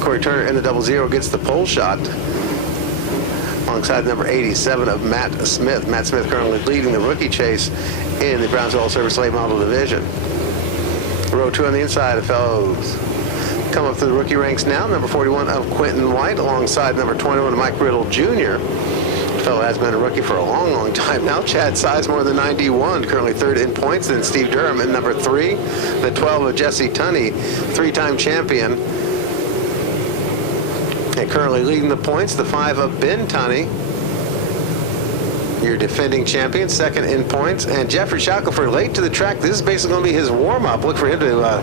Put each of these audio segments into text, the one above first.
Corey Turner in the 00 gets the pole shot alongside number 87 of Matt Smith. Matt Smith currently leading the rookie chase in the Brownsville Service Late Model Division. Row 2 on the inside of fellows. Come up through the rookie ranks now. Number 41 of Quentin White alongside number 21 of Mike Riddle Jr. The fellow has been a rookie for a long, long time now. Chad Sizemore, the 91, currently third in points. Then Steve Durham in number 3. The 12 of Jesse Tunney, three-time champion. And currently leading the points, the 5 of Ben Tunney, your defending champion, second in points. And Jeffrey Shackelford late to the track. This is basically going to be his warm-up. Look for him to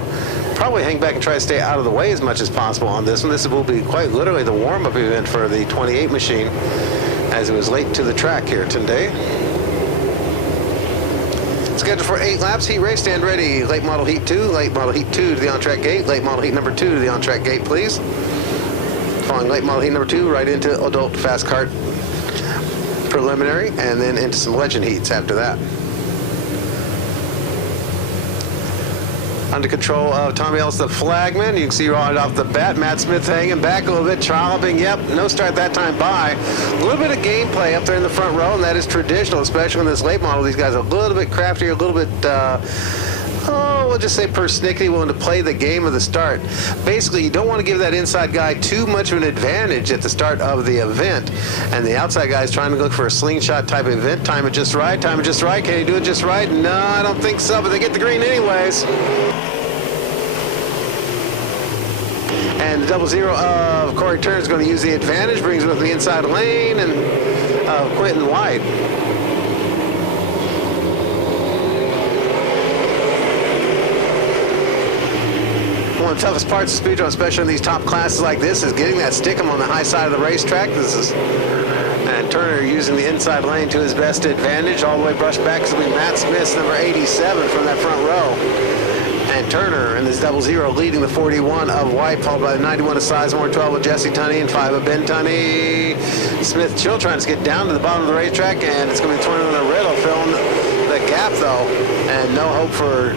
probably hang back and try to stay out of the way as much as possible on this one. This will be quite literally the warm-up event for the 28 machine, as it was late to the track here today. Scheduled for 8 laps. Heat race, stand ready. Late model heat 2, late model heat 2 to the on-track gate, late model heat number 2 to the on-track gate, please. Following late model heat number 2, right into adult fast kart preliminary, and then into some legend heats after that. Under control of Tommy Ellis, the flagman. You can see right off the bat, Matt Smith hanging back a little bit, trolloping. Yep, no start that time by. A little bit of gameplay up there in the front row, and that is traditional, especially in this late model. These guys are a little bit craftier, a little bit, we'll just say persnickety, willing to play the game of the start. Basically, you don't want to give that inside guy too much of an advantage at the start of the event. And the outside guy is trying to look for a slingshot type of event. Time it just right, time it just right. Can he do it just right? No, I don't think so, but they get the green anyways. And the 00 of Corey Turner is going to use the advantage, brings it with the inside lane, and Quentin White. One of the toughest parts of Speedrome, especially in these top classes like this, is getting that stickum on the high side of the racetrack. And Turner using the inside lane to his best advantage. All the way brushed back is going to be Matt Smith, number 87 from that front row. And Turner in this 00 leading the 41 of White, followed by the 91 of Sizemore, 12 of Jesse Tunney, and 5 of Ben Tunney. Smith still trying to get down to the bottom of the racetrack, and it's going to be 21 of Riddle filling the gap, though, and no hope for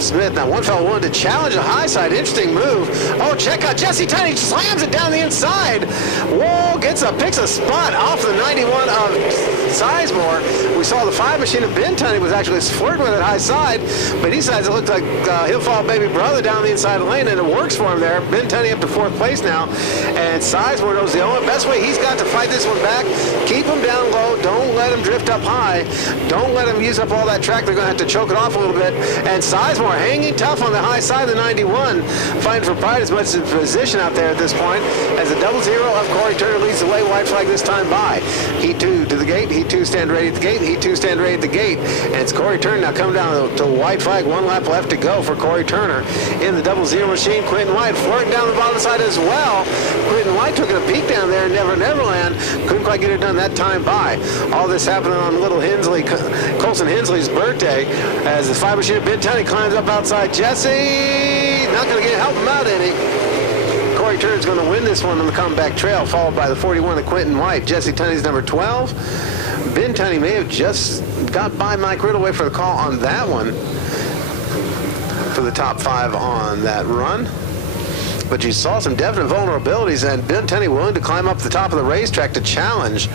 Smith. Now, one fellow wanted to challenge a high side. Interesting move. Oh, check out Jesse Tunney. Slams it down the inside. Whoa, picks a spot off the 91 of Sizemore. We saw the 5 machine of Ben Tunney was actually flirting with that high side, but he decides it looked like he'll fall baby brother down the inside of the lane, and it works for him there. Ben Tunney up to 4th place now, and Sizemore knows the only best way he's got to fight this one back. Keep him down low. Don't let him drift up high. Don't let him use up all that track. They're going to have to choke it off a little bit, and Sizemore hanging tough on the high side of the 91, fighting for pride as much as position out there at this point, as the 00 of Corey Turner leads the way. White flag this time by. Heat 2 to the gate. Heat 2 stand ready at the gate. Heat 2 stand ready at the gate. And it's Corey Turner now coming down to the white flag. 1 lap left to go for Corey Turner in the 00 machine. Quentin White flirting down the bottom side as well. Quentin White took a peek down there in Neverland. Couldn't quite get it done that time by. All this happening on little Colson Hensley's birthday, as the 5 machine of Ben Tunney climbs up outside Jesse. Not going to help him out any. Corey Turner's going to win this one on the comeback trail, followed by the 41 of Quentin White. Jesse Tunney's number 12. Ben Tunney may have just got by Mike Riddle away for the call on that one for the top 5 on that run. But you saw some definite vulnerabilities, and Ben Tunney willing to climb up the top of the racetrack to challenge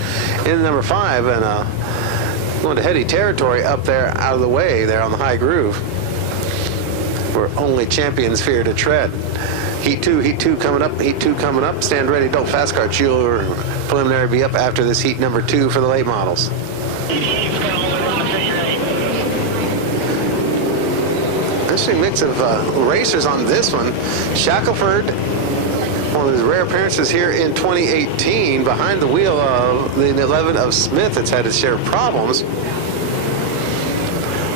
in number 5, and going to heady territory up there out of the way there on the high groove, where only champions fear to tread. Heat 2 coming up, Heat 2 coming up. Stand ready, don't fast car. Your preliminary be up after this heat number 2 for the late models. Interesting mix of racers on this one. Shackelford, one of his rare appearances here in 2018, behind the wheel of the 11 of Smith that's had his share of problems.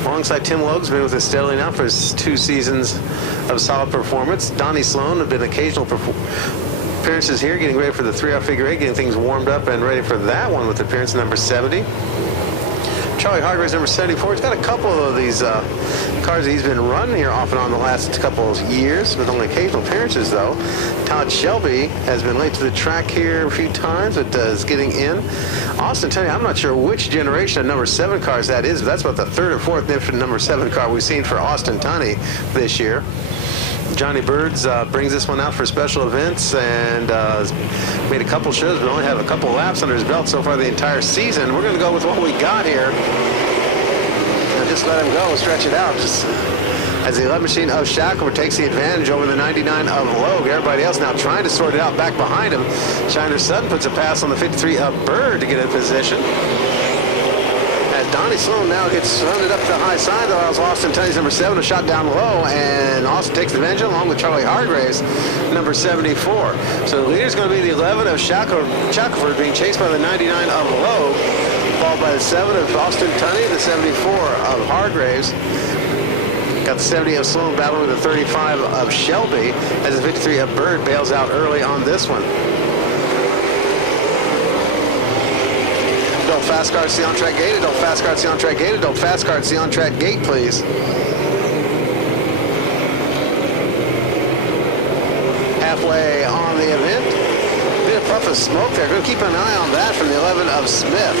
Alongside Tim Logue's been with us steadily now for his 2 seasons of solid performance. Donnie Sloan have been occasional appearances here, getting ready for the 3-hour figure 8, getting things warmed up and ready for that one with appearance number 70. Charlie Hargrave's number 74. He's got a couple of these cars that he's been running here off and on the last couple of years, with only occasional appearances, though. Todd Shelby has been late to the track here a few times, but is getting in. Austin Tunney, I'm not sure which generation of number 7 cars that is, but that's about the 3rd or 4th number 7 car we've seen for Austin Tunney this year. Johnny Birds brings this one out for special events and made a couple shows, but only have a couple laps under his belt so far the entire season. We're going to go with what we got here. And just let him go, stretch it out. Just as the 11 machine of Shackelford takes the advantage over the 99 of Logue. Everybody else now trying to sort it out back behind him. Shiner Sutton puts a pass on the 53 of Bird to get in position. Donnie Sloan now gets surrounded up to the high side. Allows Austin Tunney's number 7 a shot down low, and Austin takes the advantage along with Charlie Hargraves, number 74. So the leader is going to be the 11 of Shackelford being chased by the 99 of Lowe, followed by the 7 of Austin Tunney, the 74 of Hargraves. Got the 70 of Sloan battling with the 35 of Shelby as the 53 of Bird bails out early on this one. Don't Faskarts the on-track gate. Don't Faskarts the on-track gate. Don't Faskarts the on-track gate, please. Halfway on the event. Bit of puff of smoke there. Going to keep an eye on that from the 11 of Smith.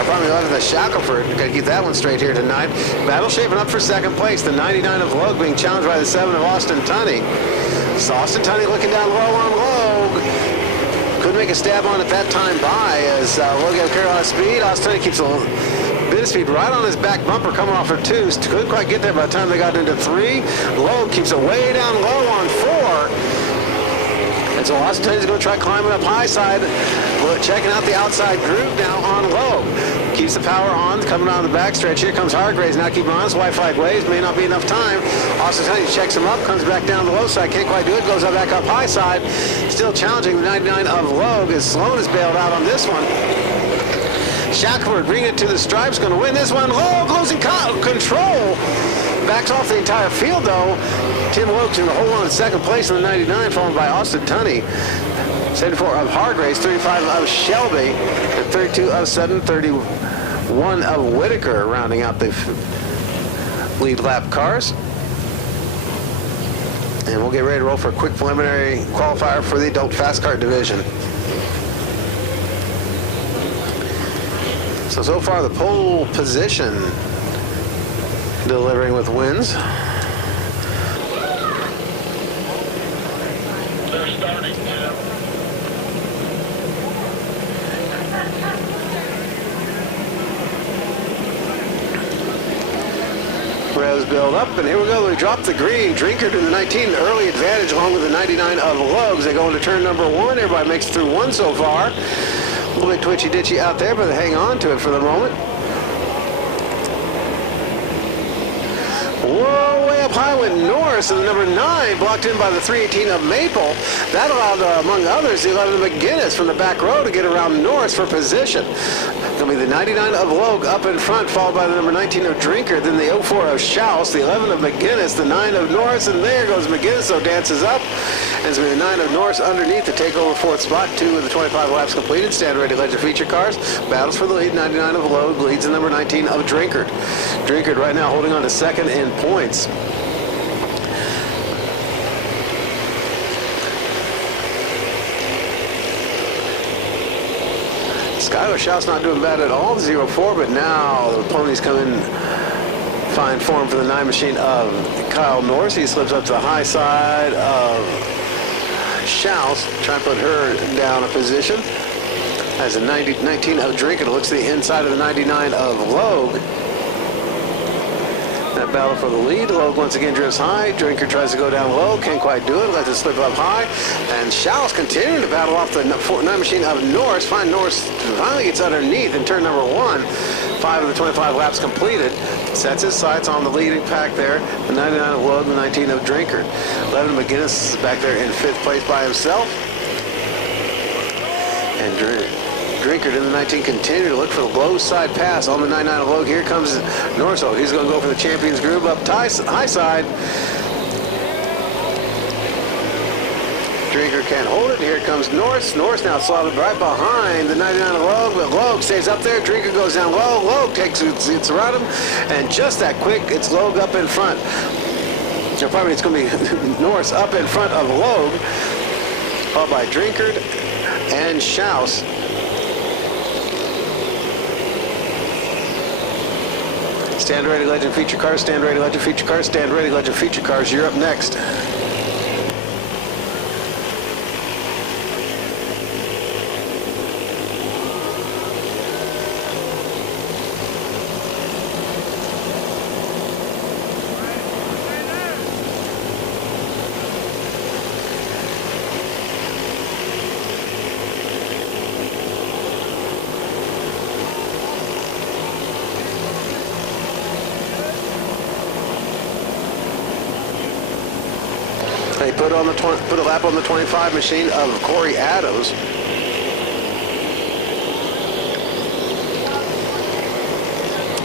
Or probably the 11 of Shackelford. Got to keep that one straight here tonight. Battle shaping up for second place. The 99 of Logue being challenged by the 7 of Austin Tunney. So Austin Tunney looking down low on Logue. Couldn't make a stab on it that time by as Logue had carry a lot of speed. Austin Tunney keeps a bit of speed right on his back bumper coming off of 2. Couldn't quite get there by the time they got into 3. Logue keeps it way down low on 4. And so Austin Tunney's going to try climbing up high side. Checking out the outside groove now on Logue. Keeps the power on, coming on the backstretch. Here comes Hargraves now keeping on his white flag waves. May not be enough time. Austin Tunney checks him up, comes back down the low side. Can't quite do it. Goes back up high side. Still challenging the 99 of Logue as Sloan is bailed out on this one. Shackelford bringing it to the stripes. Going to win this one. Logue losing control. Backs off the entire field though. Tim Wilkes in the hold on in second place in the 99, followed by Austin Tunney. 74 of Hargraves, 35 of Shelby, and 32 of Sutton, 31 of Whitaker, rounding out the lead lap cars. And we'll get ready to roll for a quick preliminary qualifier for the adult fast kart division. So far the pole position delivering with wins. They're starting now. Revs build up, and here we go. We drop the green. Drinkard in the 19, early advantage along with the 99 of Logues. They go into turn number 1. Everybody makes it through 1 so far. A little bit twitchy-ditchy out there, but they hang on to it for the moment. Whoa, way up high went Norris, and the number 9 blocked in by the 318 of Maple. That allowed, among others, the 11 of McGinnis from the back row to get around Norris for position. Going to be the 99 of Logue up in front, followed by the number 19 of Drinker, then the 04 of Schaus, the 11 of McGinnis, the 9 of Norris, and there goes McGinnis, so dances up. And it's going to be the 9 of Norris underneath to take over 4th spot. 2 of the 25 laps completed. Stand ready, Legend feature cars. Battles for the lead. 99 of Logue leads the number 19 of Drinkard. Drinkard right now holding on to second in points. Skylar Schaus not doing bad at all, 0-4, but now the ponies come in fine form for the 9 machine of Kyle Norris. He slips up to the high side of Schaus, trying to put her down a position. As the 19 of Drinkin looks to the inside of the 99 of Logue. That battle for the lead. Logue once again drifts high. Drinker tries to go down low. Can't quite do it. Lets it slip up high. And Schaus continuing to battle off the 9 machine of Norris. Norris finally gets underneath in turn number 1. 5 of the 25 laps completed. Sets his sights on the leading pack there. The 99 of Logue, the 19 of Drinker. 11 McGinnis is back there in 5th place by himself. And Drinkard in the 19 continue to look for the low side pass on the 99 of Logue. Here comes Norris. Oh, he's going to go for the champions groove up high side. Drinker can't hold it. Here comes Norris. Norris now slotted right behind the 99 of Logue, but Logue stays up there. Drinker goes down low. Logue takes it's around him, and just that quick, it's Logue up in front. So probably it's going to be Norris up in front of Logue, followed by Drinkard and Schaus. Stand ready, Legend feature cars. Stand ready, Legend feature cars. Stand ready, Legend feature cars. You're up next. put a lap on the 25 machine of Corey Adams.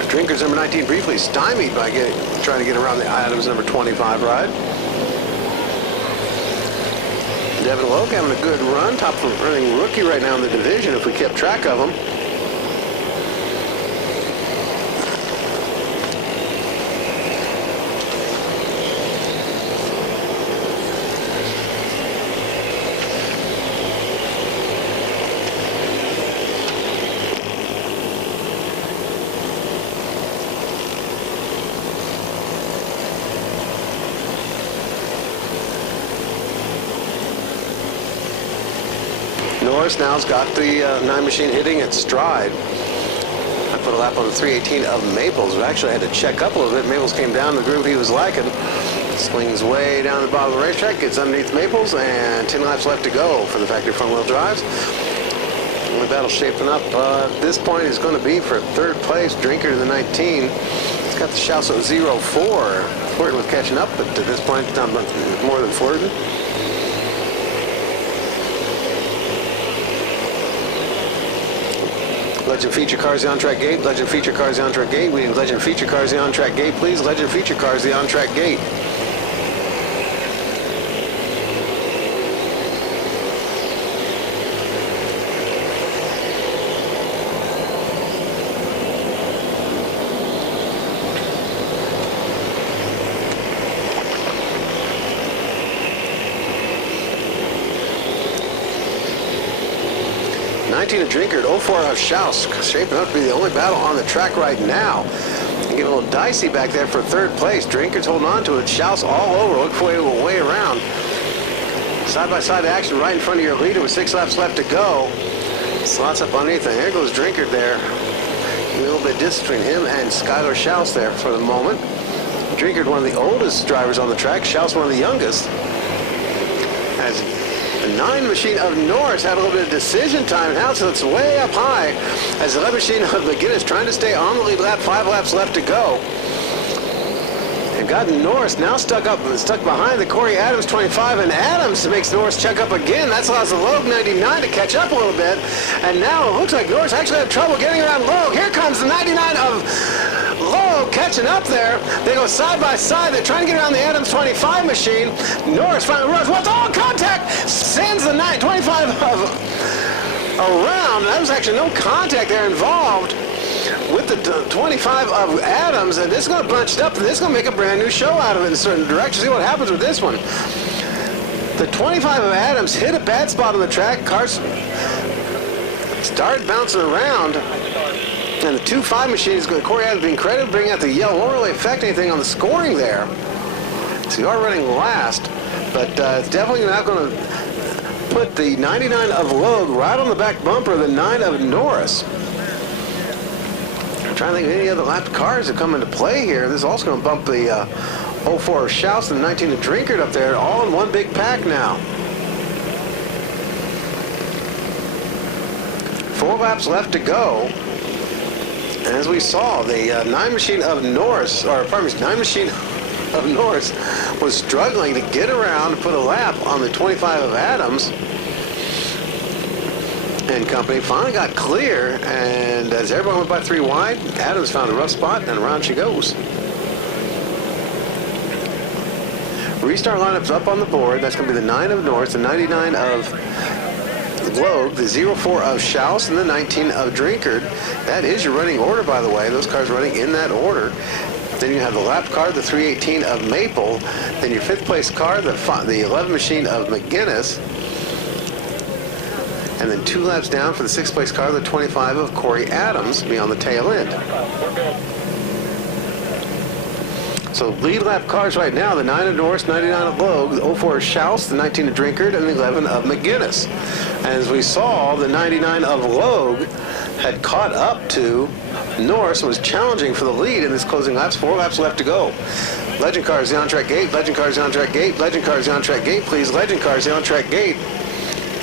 Drinkers number 19 briefly stymied by trying to get around the Adams number 25 ride. Devin Loke having a good run, top running rookie right now in the division if we kept track of him. Norris now's got the 9 machine hitting its stride. I put a lap on the 318 of Maples, but actually I had to check up a little bit. Maples came down the groove he was liking. Swings way down the bottom of the racetrack, gets underneath Maples, and 10 laps left to go for the factory front-wheel drives. The only battle shaping up at this point is going to be for third place, Drinker to the 19. He's got the shouts of 0-4, flirting with catching up, but at this point, not more than flirting. Legend feature cars, the on-track gate. Legend feature cars, the on-track gate. We need legend feature cars, the on-track gate, please. Legend feature cars, the on-track gate. A Drinker at 04 of Schaus, shaping up to be the only battle on the track right now. Getting a little dicey back there for third place. Drinker's holding on to it. Schaus all over. Look for a way around. Side-by-side action right in front of your leader with 6 laps left to go. Slots up underneath. And there goes Drinker there. A little bit distance between him and Skylar Schaus there for the moment. Drinker, one of the oldest drivers on the track. Schaus, one of the youngest. As the 9 machine of Norris had a little bit of decision time now, so it's way up high as the 11 machine of McGinnis trying to stay on the lead lap, 5 laps left to go. And got Norris now stuck behind the Corey Adams 25, and Adams makes Norris check up again. That allows the Logue 99 to catch up a little bit. And now it looks like Norris actually had trouble getting around Logue. Here comes the 99 of Logue catching up there. They go side by side. They're trying to get around the Adams 25 machine. Norris finally runs. What's all contact? Sends the 925 around. That was actually no contact there involved with the 25 of Adams, and this is going to bunch it up, and this is going to make a brand new show out of it in certain directions. See what happens with this one. The 25 of Adams hit a bad spot on the track. Cars started bouncing around, and the 2.5 machine is going to, Corey Adams being credited, bringing out the yellow. Won't really affect anything on the scoring there. So you are running last, but it's definitely not going to put the 99 of Logue right on the back bumper of the 9 of Norris. I'm trying to think of any other lapped cars that come into play here. This is also going to bump the 04 of Schaus and the 19 of Drinkard up there, all in one big pack now. 4 laps left to go. And as we saw, the 9 machine of Norris, or pardon me, 9 machine of Norris was struggling to get around and put a lap on the 25 of Adams and company. Finally got clear, and as everyone went by 3 wide, Adams found a rough spot, and around she goes. Restart lineup's up on the board. That's going to be the 9 of Norris, the 99 of Logue, the 04 of Schaus, and the 19 of Drinkard. That is your running order, by the way. Those cars running in that order. Then you have the lap car, the 318 of Maple. Then your 5th place car, the 11 machine of McGinnis. And then 2 laps down for the 6th place car, the 25 of Corey Adams, be on the tail end. So lead lap cars right now, the 9 of Norris, 99 of Logue, the 04 of Schaus, the 19 of Drinkard, and the 11 of McGinnis. And as we saw, the 99 of Logue had caught up to Norris and was challenging for the lead in this closing laps. 4 laps left to go. Legend cars, the on-track gate. Legend cars, the on-track gate. Legend cars, the on-track gate, please. Legend cars, the on-track gate.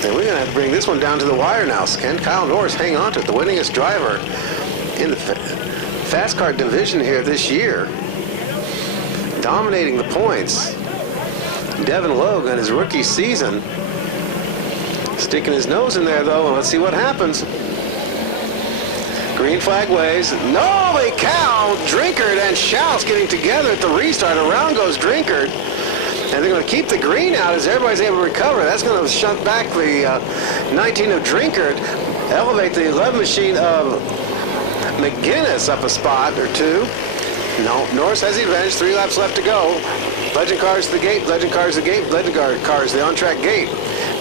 And we're going to have to bring this one down to the wire now. Can Kyle Norris hang on to it? The winningest driver in the fast car division here this year. Dominating the points. Devin Logue in his rookie season. Sticking his nose in there, though, and let's see what happens. Green flag waves. Holy cow! Drinkard and Schaus getting together at the restart. Around goes Drinkard. And they're going to keep the green out as everybody's able to recover. That's going to shunt back the 19 of Drinkard, elevate the 11 machine of McGinnis up a spot or two. No, Norris has the advantage. 3 laps left to go. Legend cars to the gate. Legend cars to the gate. Legend cars the on-track gate.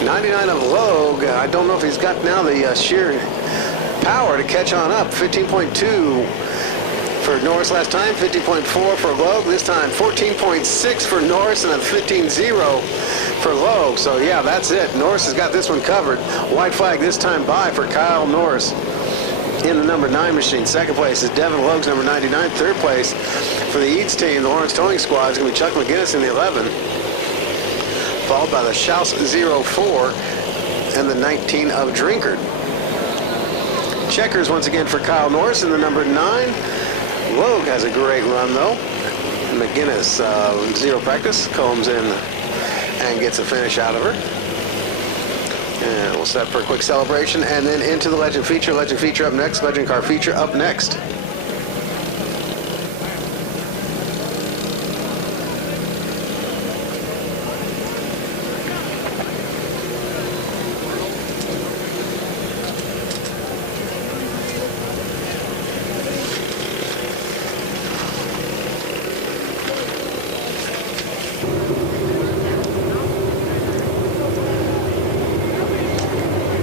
99 of Logue. I don't know if he's got now the sheer power to catch on up. 15.2 for Norris last time. 50.4 for Logue this time. 14.6 for Norris and a 15.0 for Logue. So yeah, that's it. Norris has got this one covered. White flag this time by for Kyle Norris in the number 9 machine. Second place is Devin Logue's number 99. Third place for the Eads team, the Lawrence Towing Squad, is going to be Chuck McGinnis in the 11. Followed by the Schaus 04 and the 19 of Drinkard. Checkers once again for Kyle Norris in the number 9. Logue has a great run though. McGinnis, 0 practice, combs in and gets a finish out of her. And we'll set for a quick celebration and then into the Legend Feature. Legend Feature up next. Legend Car Feature up next.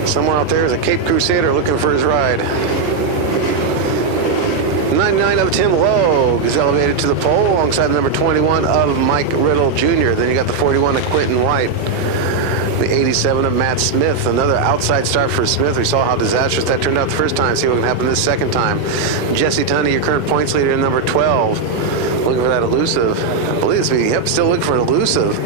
Somewhere out there is a Cape Crusader looking for his ride. 99 of Tim Logue is elevated to the pole alongside the number 21 of Mike Riddle Jr. Then you got the 41 of Quentin White. The 87 of Matt Smith. Another outside start for Smith. We saw how disastrous that turned out the first time. See what can happen this second time. Jesse Tunney, your current points leader in number 12. Looking for that elusive. I believe it's still looking for an elusive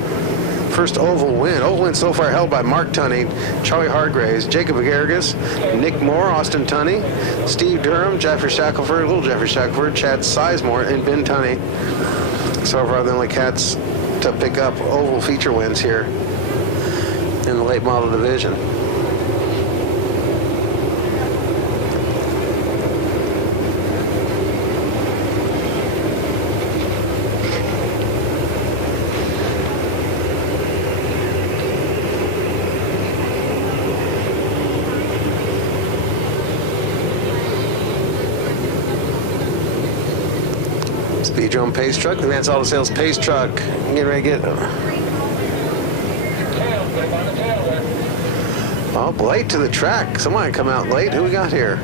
first oval win. Oval win so far held by Mark Tunney, Charlie Hargraves, Jacob Agargas, Nick Moore, Austin Tunney, Steve Durham, Jeffrey Shackelford, little Jeffrey Shackelford, Chad Sizemore, and Ben Tunney. So far the only cats to pick up oval feature wins here in the late model division. Speedrome pace truck, the Advanced Auto Sales pace truck. Getting ready to get. Oh, late to the track. Someone come out late. Who we got here?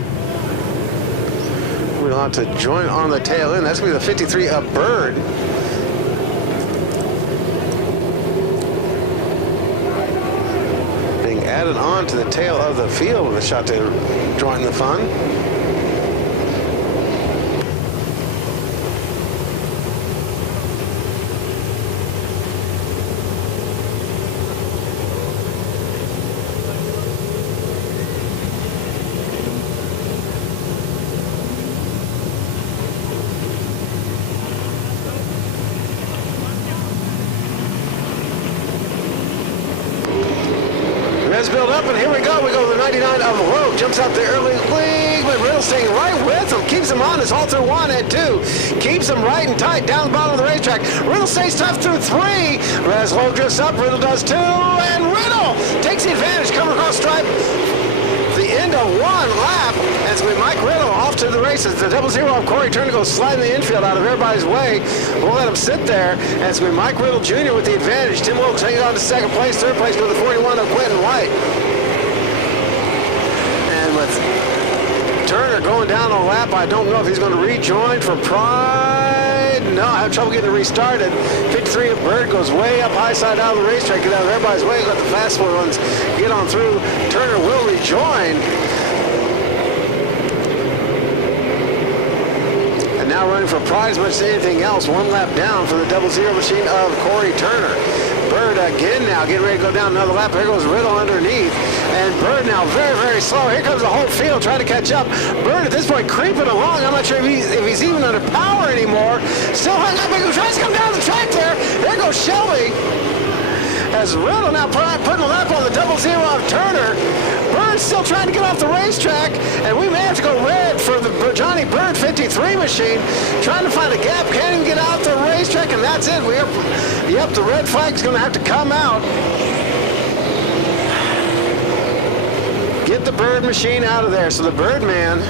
We'll have to join on the tail end. That's going to be the 53 of Bird. Being added on to the tail of the field with a shot to join the fun. Build up, and here we go. We go to the 99 of Logue. Jumps out there early. But Riddle staying right with him. Keeps him on. His all through 1 and 2. Keeps him right and tight down the bottom of the racetrack. Riddle stays tough through 3. As Logue drifts up, Riddle does 2. And Riddle takes the advantage. Coming across stripe. The end of 1 lap. As we Mike Riddle off to the races. The 00 of Corey Turner goes sliding the infield out of everybody's way. We'll let him sit there as we Mike Riddle Jr. with the advantage. Tim Wilkes hanging on to second place. Third place with the 41 of Quentin White. And with Turner going down on a lap, I don't know if he's going to rejoin for Pride. No, I have trouble getting it restarted. 53 of Bird goes way up high side out of the racetrack. Get out of everybody's way. Let the fast ones get on through. Turner will rejoin. Now running for Pride as much as anything else. 1 lap down for the 00 machine of Corey Turner. Bird again now getting ready to go down another lap. There goes Riddle underneath. And Bird now very, very slow. Here comes the whole field trying to catch up. Bird at this point creeping along. I'm not sure if he's even under power anymore. Still hung up. He tries to come down the track there. There goes Shelby. As Riddle now putting a lap on the 00 of Turner. Bird's still trying to get off the racetrack, and we may have to go red for the Johnny Bird 53 machine, trying to find a gap, can't even get out the racetrack, and that's it. Yep, the red flag's going to have to come out. Get the Bird machine out of there. So the Birdman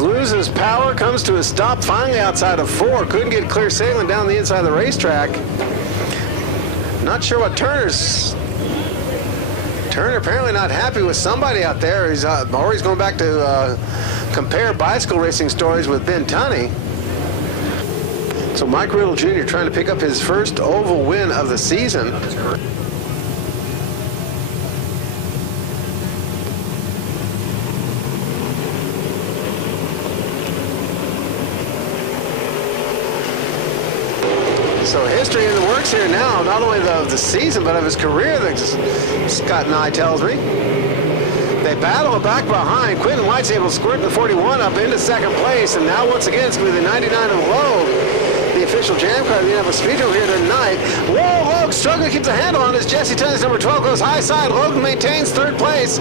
loses power, comes to a stop finally outside of 4. Couldn't get clear sailing down the inside of the racetrack. Not sure what Turner apparently not happy with somebody out there. He's always going back to compare bicycle racing stories with Ben Tunney. So Mike Riddle Jr. trying to pick up his first oval win of the season. So history in the works here now, not only of the season, but of his career, Scott Nye tells me. They battle back behind. Quentin White's able to squirt the 41 up into second place, and now once again it's going to be the 99 of Logue, the official jam car. We have a Speedrome here tonight. Whoa, Logue struggling to keep the handle on as Jesse Tunney's number 12 goes high side. Logue maintains third place.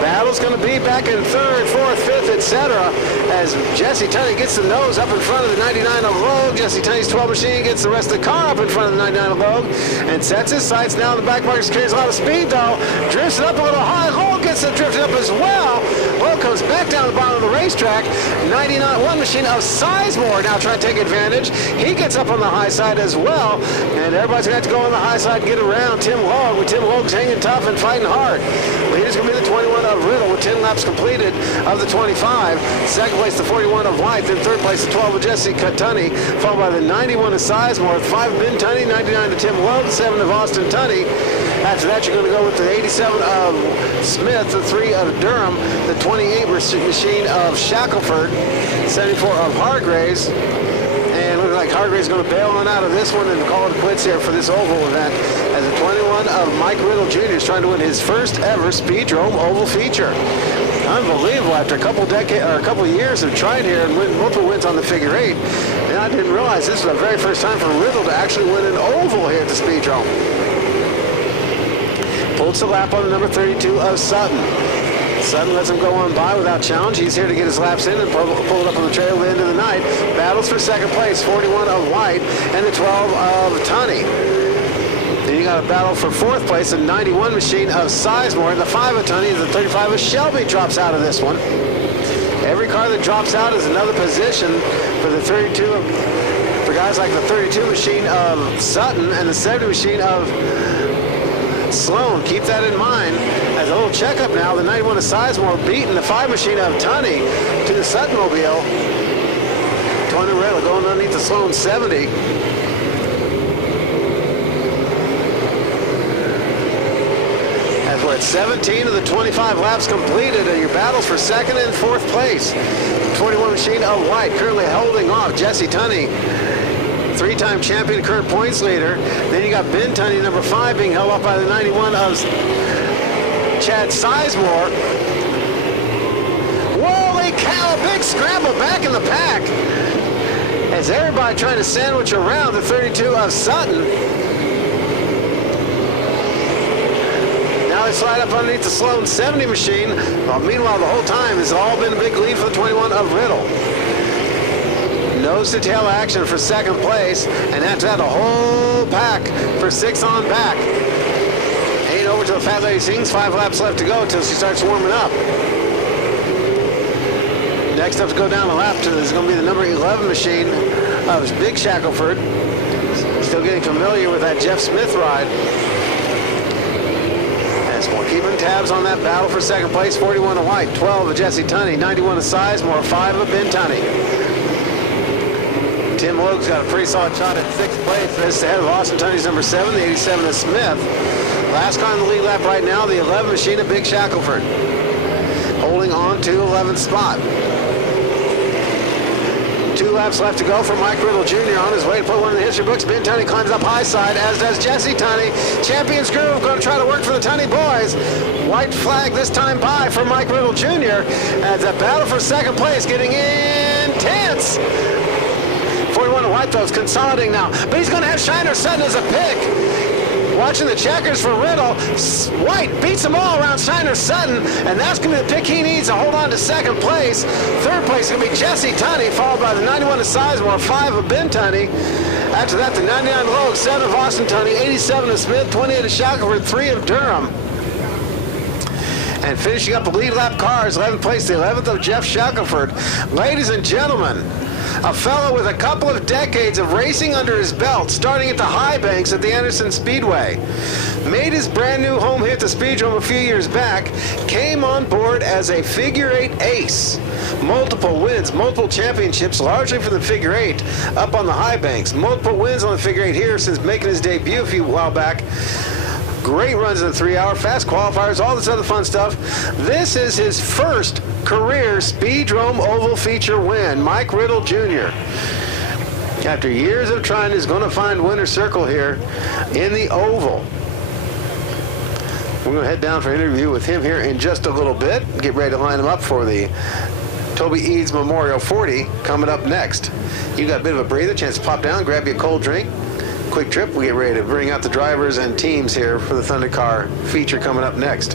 Battle's going to be back in third, fourth, fifth, etc. as Jesse Tunney gets the nose up in front of the 99 of Logue. Jesse Tunney's 12 machine gets the rest of the car up in front of the 99 of Logue and sets his sights now in the back markers. Carries a lot of speed though. Drifts it up a little high. Logue gets it drifted up as well. Logue comes back down the bottom of the racetrack. 99 machine of Sizemore now trying to take advantage. He gets up on the high side as well. And everybody's going to have to go on the high side and get around Tim Logue. With Tim Logue's hanging tough and fighting hard. Leader's going to be the 21 of Riddle with 10 laps completed of the 25. Second place, the 41 of White. Then third place, the 12 of Jesse Tunney, followed by the 91 of Sizemore, 5 of Ben Tunney, 99 of Tim Logue, 7 of Austin Tunney. After that, you're going to go with the 87 of Smith, the 3 of Durham, the 28 machine of Shackelford, 74 of Hargraves. And looks like Hargraves is going to bail on out of this one and call it quits here for this oval event, as the 21 of Mike Riddle Jr. is trying to win his first ever Speedrome oval feature. Unbelievable! After a couple years of trying here and win multiple wins on the figure 8, and I didn't realize this was the very first time for Riddle to actually win an oval here at the Speedrome. Pulls the lap on the number 32 of Sutton. Sutton lets him go on by without challenge. He's here to get his laps in and pull it up on the trail at the end of the night. Battles for second place, 41 of White and the 12 of Tunney. Then you got a battle for fourth place, a 91 machine of Sizemore, and the 5 of Tunney, the 35 of Shelby drops out of this one. Every car that drops out is another position for the 32 for guys like the 32 machine of Sutton and the 70 machine of Sloan. Keep that in mind. As a little checkup now, the 91 of Sizemore beating the 5 machine of Tunney to the Suttonmobile. Tony Riddle going underneath the Sloan 70. As we're at 17 of the 25 laps completed, and your battles for second and fourth place. 21 machine of White currently holding off Jesse Tunney, 3-time champion, current points leader. Then you got Ben Tunney, number 5, being held off by the 91 of Chad Sizemore. Holy cow, a big scramble back in the pack. As everybody trying to sandwich around the 32 of Sutton. Now they slide up underneath the Sloan 70 machine. Meanwhile, the whole time, it's all been a big lead for the 21 of Riddle. Nose to tail action for second place, and after that, a whole pack for 6 on back. Ain't over to the Fat Lady Sings, 5 laps left to go until she starts warming up. Next up to go down the lap to is going to be the number 11 machine of Big Shackelford. Still getting familiar with that Jeff Smith ride. As we're keeping tabs on that battle for second place, 41 of White, 12 of Jesse Tunney, 91 of Sizemore, 5 of Ben Tunney. Tim Logue's got a pretty solid shot at 6th place. This is ahead of Austin Tunney's number 7, the 87 of Smith. Last car on the lead lap right now, the 11 machine of Big Shackelford, holding on to 11th spot. 2 laps left to go for Mike Riddle Jr. on his way to put one in the history books. Ben Tunney climbs up high side, as does Jesse Tunney. Champions Groove going to try to work for the Tunney boys. White flag this time by for Mike Riddle Jr. as the battle for second place getting intense. though. It's consolidating now. But he's going to have Shiner Sutton as a pick. Watching the checkers for Riddle. White beats them all around Shiner Sutton, and that's going to be the pick he needs to hold on to second place. Third place is going to be Jesse Tunney, followed by the 91 of Sizemore, 5 of Ben Tunney. After that, the 99 of Logue, 7 of Austin Tunney, 87 of Smith, 28 of Shackelford, 3 of Durham. And finishing up the lead lap cars, 11th place, the 11th of Jeff Shackelford. Ladies and gentlemen, a fellow with a couple of decades of racing under his belt, starting at the high banks at the Anderson Speedway. Made his brand new home hit the Speedrome a few years back, came on board as a figure 8 ace. Multiple wins, multiple championships, largely for the figure 8 up on the high banks. Multiple wins on the figure 8 here since making his debut a few while back. Great runs in the 3-hour, fast qualifiers, all this other fun stuff. This is his first career Speedrome Oval feature win, Mike Riddle Jr. After years of trying, is going to find winner's circle here in the Oval. We're going to head down for an interview with him here in just a little bit. Get ready to line him up for the Toby Eads Memorial 40 coming up next. You got a bit of a breather, chance to pop down, grab you a cold drink. Quick trip. We get ready to bring out the drivers and teams here for the Thunder Car feature coming up next.